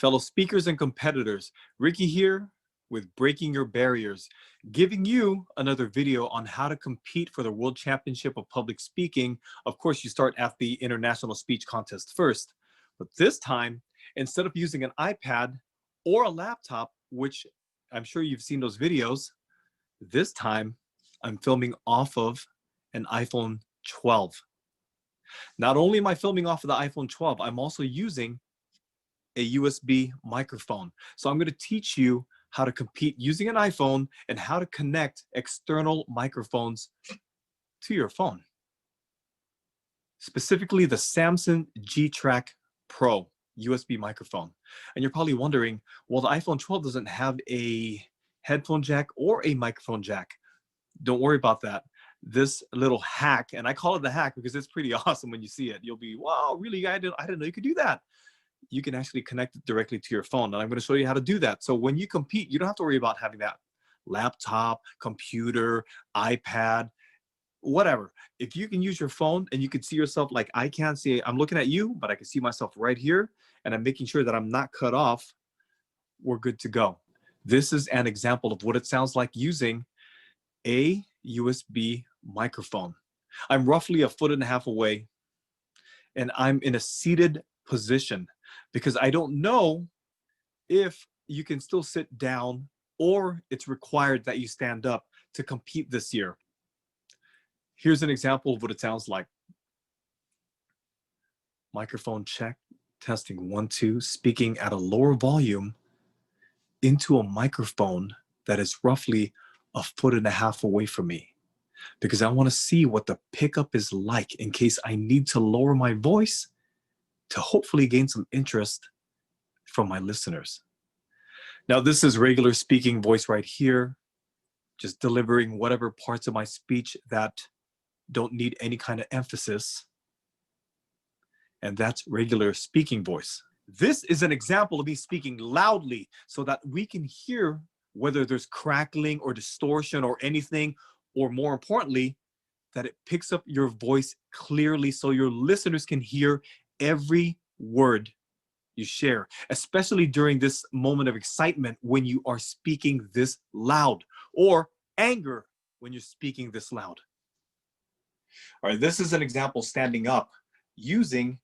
Fellow speakers and competitors, Ricky here with Breaking Your Barriers, giving you another video on how to compete for the World Championship of Public Speaking. Of course, you start at the International Speech Contest first, but this time, instead of using an iPad or a laptop, which I'm sure you've seen those videos, this time I'm filming off of an iPhone 12. Not only am I filming off of the iPhone 12, I'm also using a USB microphone. So I'm going to teach you how to compete using an iPhone and how to connect external microphones to your phone. Specifically the Samsung G-Track Pro USB microphone. And you're probably wondering, well, the iPhone 12 doesn't have a headphone jack or a microphone jack. Don't worry about that. This little hack, and I call it the hack because it's pretty awesome when you see it. You'll be, wow, really? I didn't know you could do that. You can actually connect it directly to your phone. And I'm going to show you how to do that. So when you compete, you don't have to worry about having that laptop, computer, iPad, whatever. If you can use your phone and you can see yourself, like I can't see, I'm looking at you, but I can see myself right here and I'm making sure that I'm not cut off, we're good to go. This is an example of what it sounds like using a USB microphone. I'm roughly 1.5 feet away and I'm in a seated position because I don't know if you can still sit down or it's required that you stand up to compete this year. Here's an example of what it sounds like. Microphone check, testing 1, 2, speaking at a lower volume into a microphone that is roughly 1.5 feet away from me, because I want to see what the pickup is like in case I need to lower my voice to hopefully gain some interest from my listeners. Now, this is regular speaking voice right here, just delivering whatever parts of my speech that don't need any kind of emphasis. And that's regular speaking voice. This is an example of me speaking loudly so that we can hear whether there's crackling or distortion or anything, or more importantly, that it picks up your voice clearly so your listeners can hear every word you share, especially during this moment of excitement when you are speaking this loud, or anger when you're speaking this loud. All right, this is an example standing up using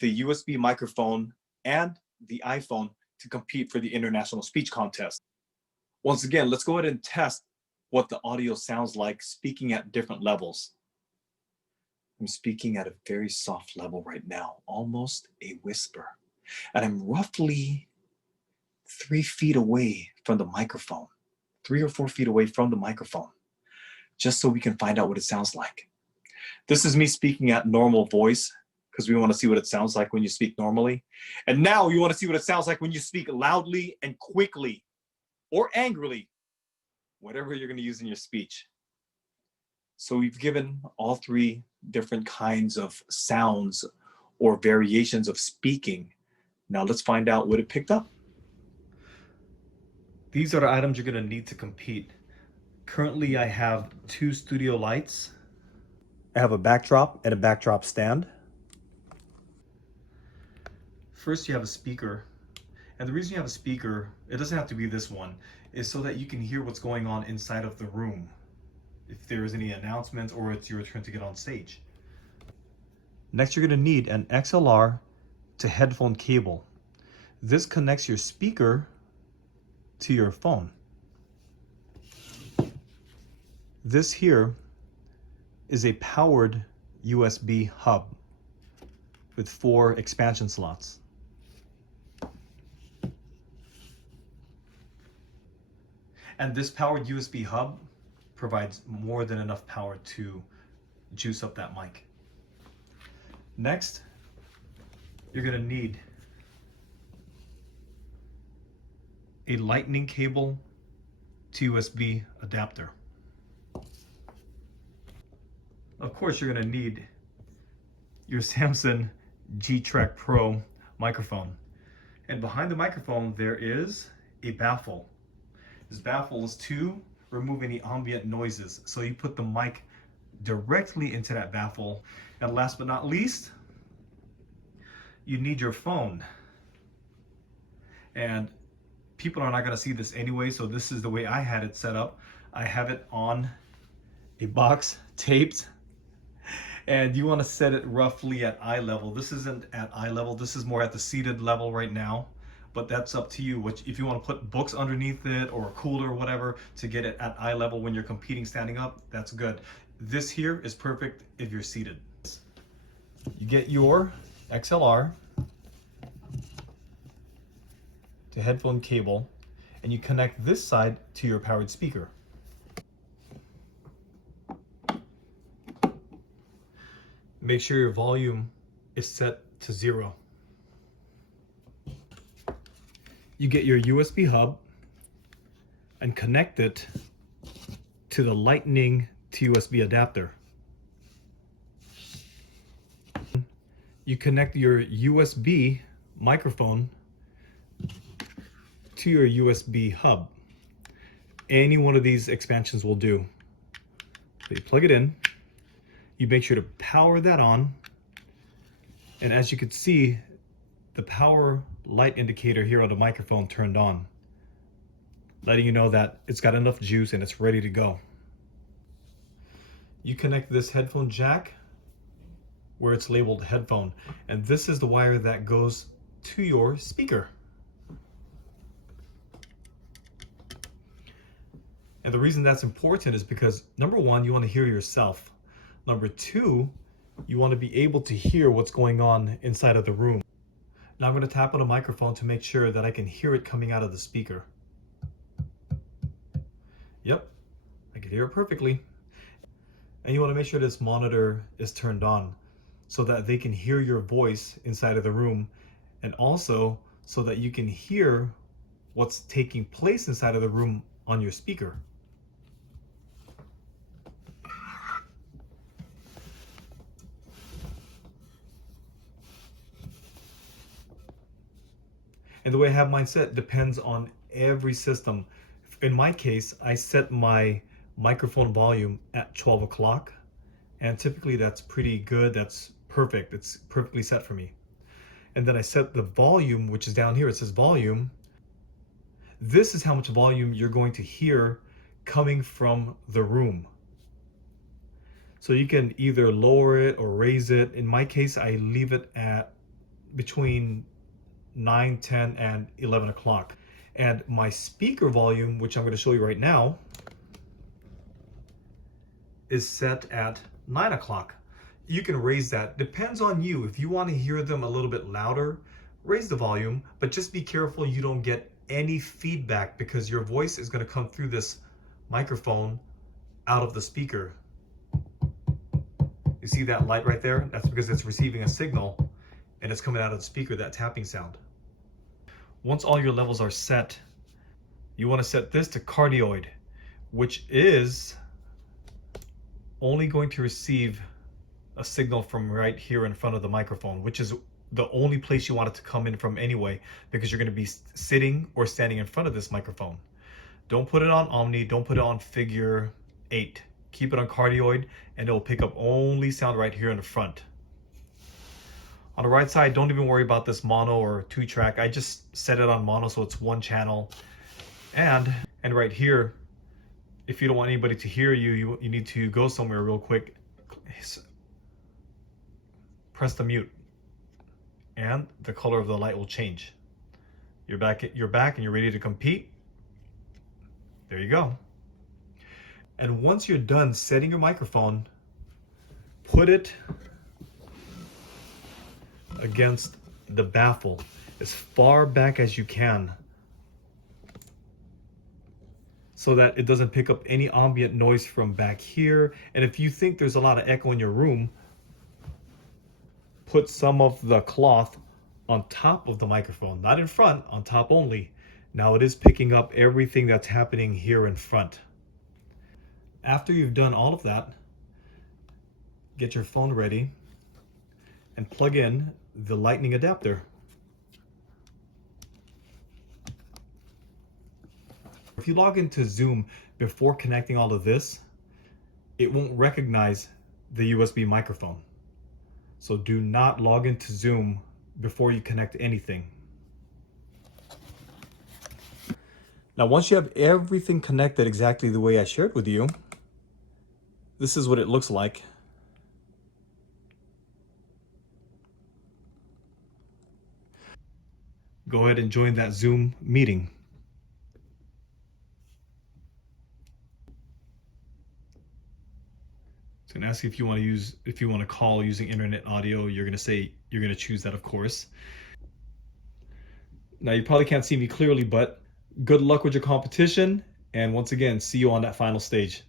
the USB microphone and the iPhone to compete for the International Speech Contest. Once again, let's go ahead and test what the audio sounds like speaking at different levels. I'm speaking at a very soft level right now, almost a whisper. And I'm roughly 3 feet away from the microphone, 3 or 4 feet away from the microphone, just so we can find out what it sounds like. This is me speaking at normal voice because we want to see what it sounds like when you speak normally. And now you want to see what it sounds like when you speak loudly and quickly or angrily, whatever you're going to use in your speech. So we've given all 3 different kinds of sounds or variations of speaking. Now let's find out what it picked up. These are the items you're going to need to compete. Currently, I have 2 studio lights. I have a backdrop and a backdrop stand. First, you have a speaker. And the reason you have a speaker, it doesn't have to be this one, is so that you can hear what's going on inside of the room. If there's any announcements or it's your turn to get on stage. Next, you're going to need an XLR to headphone cable. This connects your speaker to your phone. This here is a powered USB hub with 4 expansion slots. And this powered USB hub provides more than enough power to juice up that mic. Next, you're going to need a lightning cable to USB adapter. Of course, you're going to need your Samsung G-Track Pro microphone. And behind the microphone, there is a baffle. This baffle is to remove any ambient noises. So you put the mic directly into that baffle. And last but not least, you need your phone. And people are not going to see this anyway, so this is the way I had it set up. I have it on a box taped, and you want to set it roughly at eye level. This isn't at eye level, this is more at the seated level right now, but that's up to you. Which, if you want to put books underneath it or a cooler or whatever to get it at eye level when you're competing standing up, that's good. This here is perfect if you're seated. You get your XLR to headphone cable, and you connect this side to your powered speaker. Make sure your volume is set to 0. You get your USB hub and connect it to the Lightning to USB adapter. You connect your USB microphone to your USB hub. Any one of these expansions will do. So you plug it in, you make sure to power that on, and as you can see, the power light indicator here on the microphone turned on, letting you know that it's got enough juice and it's ready to go. You connect this headphone jack where it's labeled headphone, and this is the wire that goes to your speaker. And the reason that's important is because, number one, you want to hear yourself. Number two, you want to be able to hear what's going on inside of the room. Now I'm going to tap on a microphone to make sure that I can hear it coming out of the speaker. Yep, I can hear it perfectly. And you want to make sure this monitor is turned on so that they can hear your voice inside of the room, and also so that you can hear what's taking place inside of the room on your speaker. And the way I have mine set depends on every system. In my case, I set my microphone volume at 12 o'clock, and typically that's pretty good. That's perfect. It's perfectly set for me. And then I set the volume, which is down here. It says volume. This is how much volume you're going to hear coming from the room. So you can either lower it or raise it. In my case, I leave it at between 9, 10, and 11 o'clock. And my speaker volume, which I'm going to show you right now, is set at 9 o'clock. You can raise that. Depends on you. If you want to hear them a little bit louder, raise the volume, but just be careful you don't get any feedback, because your voice is going to come through this microphone out of the speaker. You see that light right there? That's because it's receiving a signal and it's coming out of the speaker, that tapping sound. Once all your levels are set, you want to set this to cardioid, which is only going to receive a signal from right here in front of the microphone, which is the only place you want it to come in from anyway, because you're going to be sitting or standing in front of this microphone. Don't put it on Omni, don't put it on figure 8. Keep it on cardioid, and it will pick up only sound right here in the front. On the right side, don't even worry about this mono or 2-track. I just set it on mono so it's one channel. And right here, if you don't want anybody to hear you, you need to go somewhere real quick. Press the mute, and the color of the light will change. You're back and you're ready to compete. There you go. And once you're done setting your microphone, put it against the baffle as far back as you can, so that it doesn't pick up any ambient noise from back here. And if you think there's a lot of echo in your room, put some of the cloth on top of the microphone, not in front, on top only. Now it is picking up everything that's happening here in front. After you've done all of that, get your phone ready and plug in the Lightning adapter. If you log into Zoom before connecting all of this, it won't recognize the USB microphone. So do not log into Zoom before you connect anything. Now, once you have everything connected exactly the way I shared with you, this is what it looks like. Go ahead and join that Zoom meeting. It's going to ask you if you want to call using internet audio. You're going to say, you're going to choose that, of course. Now, you probably can't see me clearly, but good luck with your competition. And once again, see you on that final stage.